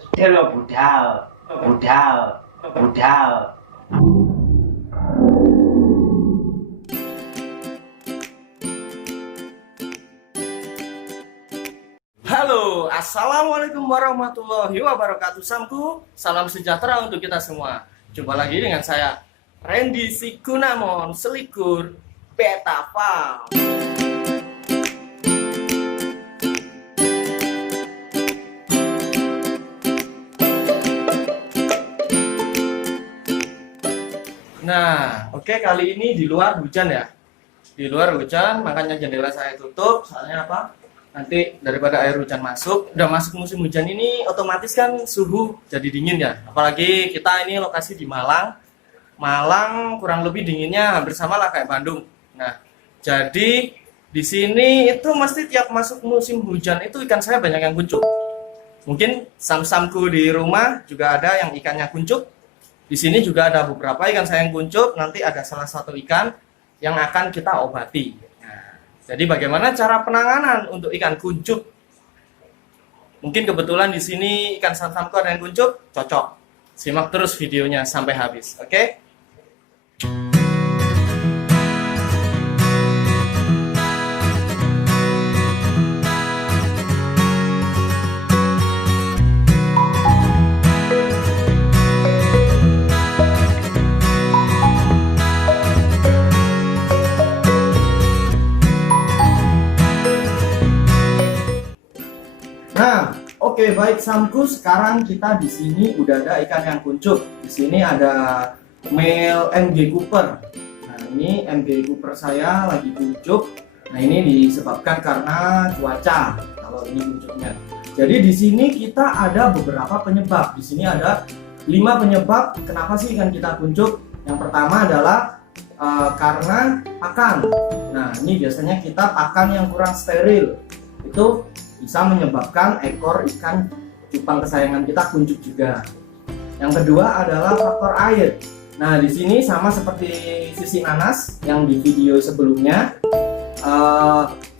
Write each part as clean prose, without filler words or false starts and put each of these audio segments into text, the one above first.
Hello, budal, budal, budal. Halo, assalamualaikum warahmatullahi wabarakatuh. Samku, salam sejahtera untuk kita semua. Jumpa lagi dengan saya, Randy Sikunamon, Selikur Beta Farm. Nah, oke, kali ini di luar hujan ya. Di luar hujan, makanya jendela saya tutup. Soalnya apa? Nanti daripada air hujan masuk, udah masuk musim hujan ini, otomatis kan suhu jadi dingin ya. Apalagi kita ini lokasi di Malang. Malang kurang lebih dinginnya hampir sama lah kayak Bandung. Nah, jadi di sini itu mesti tiap masuk musim hujan itu ikan saya banyak yang kuncup. Mungkin sam-samku di rumah juga ada yang ikannya kuncup. Di sini juga ada beberapa ikan saya yang kuncup. Nanti ada salah satu ikan yang akan kita obati. Nah, jadi bagaimana cara penanganan untuk ikan kuncup? Mungkin kebetulan di sini ikan sam-samku ada yang kuncup, cocok. Simak terus videonya sampai habis, oke? Nah, oke, baik Samku, sekarang kita di sini udah ada ikan yang kuncup. Di sini ada male MG Cooper. Nah, ini MG Cooper saya lagi kuncup. Nah, ini disebabkan karena cuaca. Kalau ini kuncupnya. Jadi di sini kita ada beberapa penyebab. Di sini ada 5 penyebab kenapa sih ikan kita kuncup. Yang pertama adalah karena pakan. Nah, ini biasanya kita pakan yang kurang steril. Itu bisa menyebabkan ekor ikan cupang kesayangan kita kuncup juga. Yang kedua adalah faktor air. Nah, di sini sama seperti sisi nanas yang di video sebelumnya,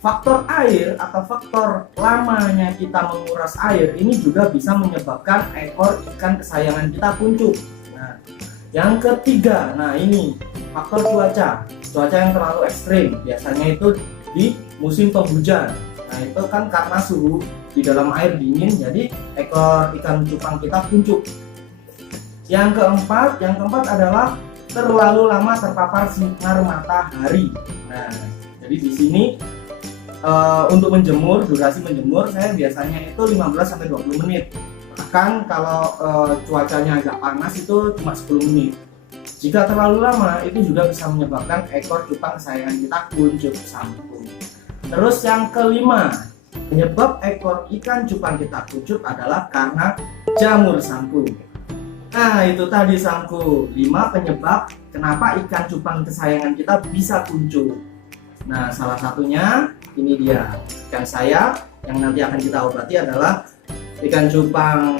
faktor air atau faktor lamanya kita menguras air ini juga bisa menyebabkan ekor ikan kesayangan kita kuncup. Nah, yang ketiga, nah ini faktor cuaca. Cuaca yang terlalu ekstrim, biasanya itu di musim penghujan. Nah, itu kan karena suhu di dalam air dingin, jadi ekor ikan cupang kita kuncup. Yang keempat adalah terlalu lama terpapar sinar matahari. Nah, jadi di sini untuk menjemur, durasi menjemur saya biasanya itu 15-20 menit. Bahkan kalau cuacanya agak panas itu cuma 10 menit. Jika terlalu lama, itu juga bisa menyebabkan ekor cupang kesayangan kita kuncup Samku. Terus yang kelima, penyebab ekor ikan cupang kita kuncup adalah karena jamur Samku. Nah, itu tadi Samku, 5 penyebab kenapa ikan cupang kesayangan kita bisa kuncup. Nah, salah satunya ini dia. Ikan saya yang nanti akan kita obati adalah ikan cupang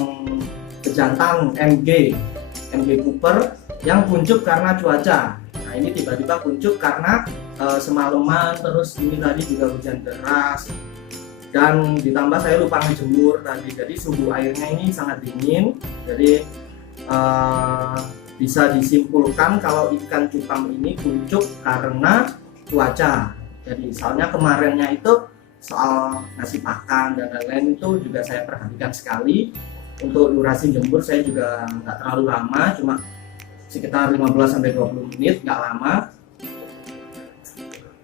pejantan MG Cooper yang kuncup karena cuaca. Nah, ini tiba-tiba kuncup karena semalaman, terus ini tadi juga hujan deras dan ditambah saya lupa ngejemur tadi, jadi suhu airnya ini sangat dingin. Jadi bisa disimpulkan kalau ikan cupang ini kuncup karena cuaca. Jadi soalnya kemarinnya itu soal ngasih pakan dan lain-lain itu juga saya perhatikan sekali. Untuk durasi jemur saya juga nggak terlalu lama, cuma sekitar 15-20 menit, nggak lama.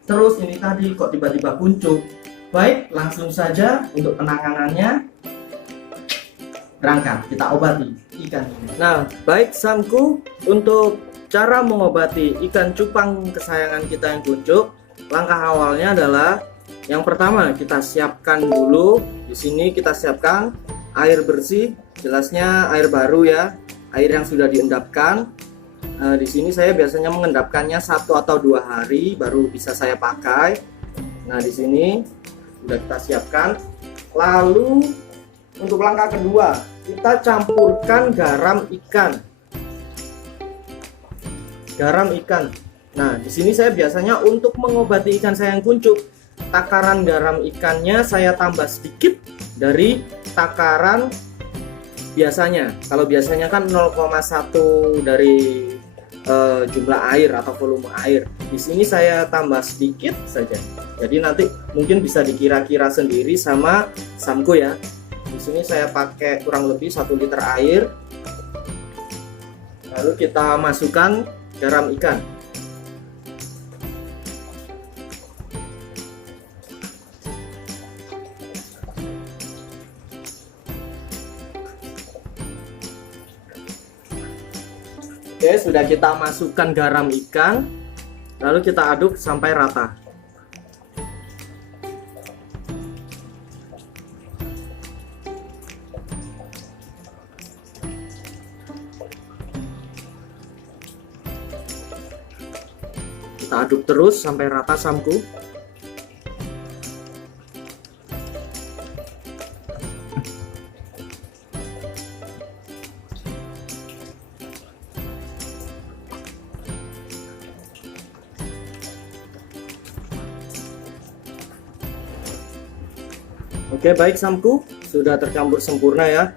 Terus ini tadi kok tiba-tiba kuncup. Baik, langsung saja untuk penanganannya. Berangkat, kita obati ikan ini. Nah, baik Samku, untuk cara mengobati ikan cupang kesayangan kita yang kuncup, langkah awalnya adalah yang pertama kita siapkan dulu. Di sini kita siapkan air bersih, jelasnya air baru ya, air yang sudah diendapkan. Di sini saya biasanya mengendapkannya 1 atau 2 hari baru bisa saya pakai. Nah, di sini sudah kita siapkan. Lalu untuk langkah kedua, kita campurkan garam ikan. Garam ikan. Nah, di sini saya biasanya untuk mengobati ikan saya yang kuncup, takaran garam ikannya saya tambah sedikit dari takaran biasanya. Kalau biasanya kan 0,1 dari jumlah air atau volume air. Di sini saya tambah sedikit saja. Jadi nanti mungkin bisa dikira-kira sendiri sama Samku ya. Di sini saya pakai kurang lebih 1 liter air. Lalu kita masukkan garam ikan. Oke, sudah kita masukkan garam ikan, lalu kita aduk sampai rata. Kita aduk terus sampai rata, Samku. Oke, baik Samku, sudah tercampur sempurna ya.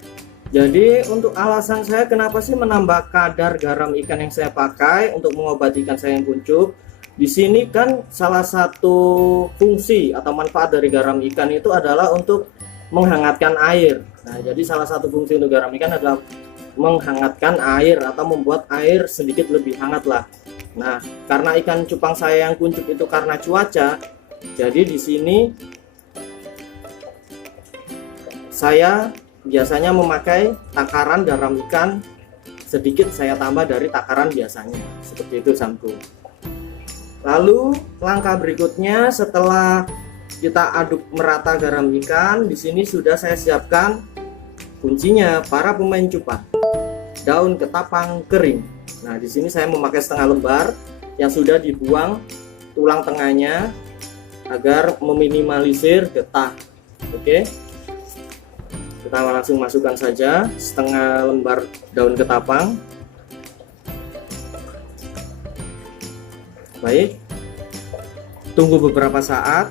Jadi untuk alasan saya kenapa sih menambah kadar garam ikan yang saya pakai untuk mengobati ikan saya yang kuncup. Di sini kan salah satu fungsi atau manfaat dari garam ikan itu adalah untuk menghangatkan air. Nah, jadi salah satu fungsi untuk garam ikan adalah menghangatkan air atau membuat air sedikit lebih hangat lah. Nah, karena ikan cupang saya yang kuncup itu karena cuaca, jadi di sini saya biasanya memakai takaran garam ikan sedikit saya tambah dari takaran biasanya. Seperti itu, Samku. Lalu langkah berikutnya setelah kita aduk merata garam ikan, di sini sudah saya siapkan kuncinya para pemain cupang. Daun ketapang kering. Nah, di sini saya memakai setengah lembar yang sudah dibuang tulang tengahnya agar meminimalisir getah. Oke. Kita langsung masukkan saja setengah lembar daun ketapang. Baik, tunggu beberapa saat.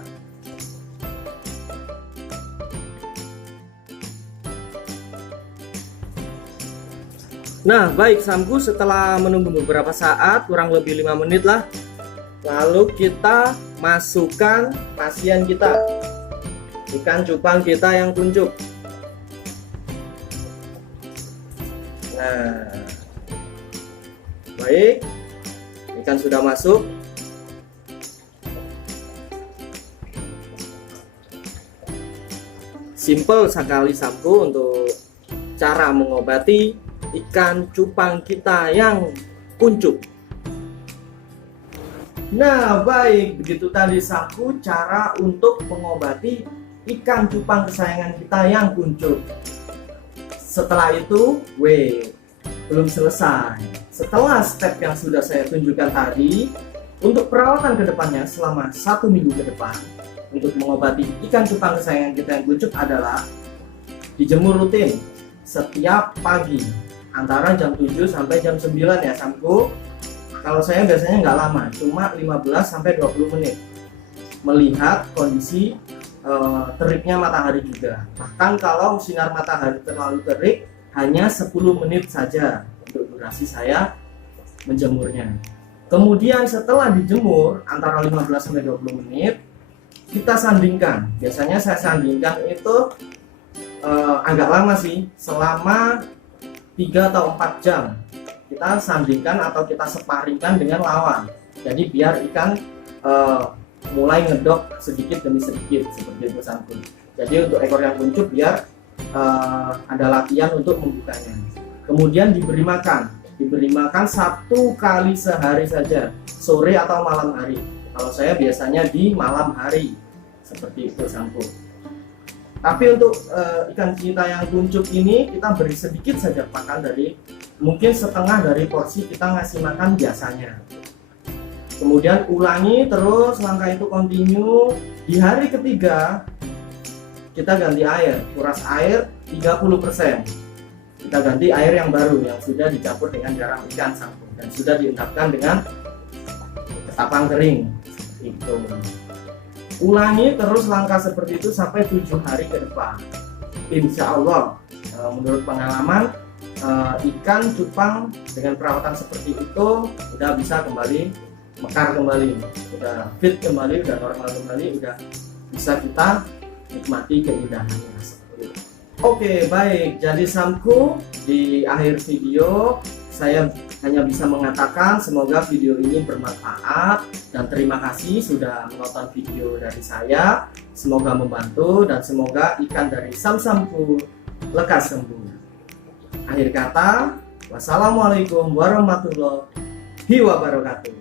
Nah, baik Samku, setelah menunggu beberapa saat, kurang lebih 5 menit lah, lalu kita masukkan pasien kita, ikan cupang kita yang kuncup. Nah, baik, ikan sudah masuk. Simple sekali Samku untuk cara mengobati ikan cupang kita yang kuncup. Nah, baik, begitu tadi Samku cara untuk mengobati ikan cupang kesayangan kita yang kuncup. Setelah itu, belum selesai. Setelah step yang sudah saya tunjukkan tadi, untuk perawatan kedepannya selama 1 minggu ke depan, untuk mengobati ikan cupang kesayangan kita yang kuncup adalah dijemur rutin setiap pagi antara jam 7 sampai jam 9 ya Samku. Kalau saya biasanya nggak lama, cuma 15 sampai 20 menit, melihat kondisi teriknya matahari juga. Bahkan kalau sinar matahari terlalu terik, hanya 10 menit saja untuk durasi saya menjemurnya. Kemudian setelah dijemur antara 15 sampai 20 menit, kita sandingkan. Biasanya saya sandingkan itu agak lama sih, selama 3 atau 4 jam. Kita sandingkan atau kita separingkan dengan lawan. Jadi biar ikan mulai ngedok sedikit demi sedikit, seperti itu Samku. Jadi untuk ekor yang kuncup biar ada latihan untuk membukanya. Kemudian diberi makan 1 kali sehari saja, sore atau malam hari. Kalau saya biasanya di malam hari, seperti itu Samku. Tapi untuk ikan kita yang kuncup ini kita beri sedikit saja pakan, dari mungkin setengah dari porsi kita ngasih makan biasanya. Kemudian ulangi terus langkah itu continue. Di hari ketiga kita ganti air, kuras air 30%. Kita ganti air yang baru yang sudah dicampur dengan garam ikan Samku dan sudah diendapkan dengan ketapang kering. Itu. Ulangi terus langkah seperti itu sampai 7 hari ke depan. Insya Allah Menurut pengalaman, ikan cupang dengan perawatan seperti itu udah bisa kembali mekar kembali, udah fit kembali, udah normal kembali, udah bisa kita nikmati keindahannya seperti itu. Oke, baik. Jadi Samku, di akhir video saya hanya bisa mengatakan semoga video ini bermanfaat dan terima kasih sudah menonton video dari saya. Semoga membantu dan semoga ikan dari Samku lekas sembuh. Akhir kata, wassalamualaikum warahmatullahi wabarakatuh.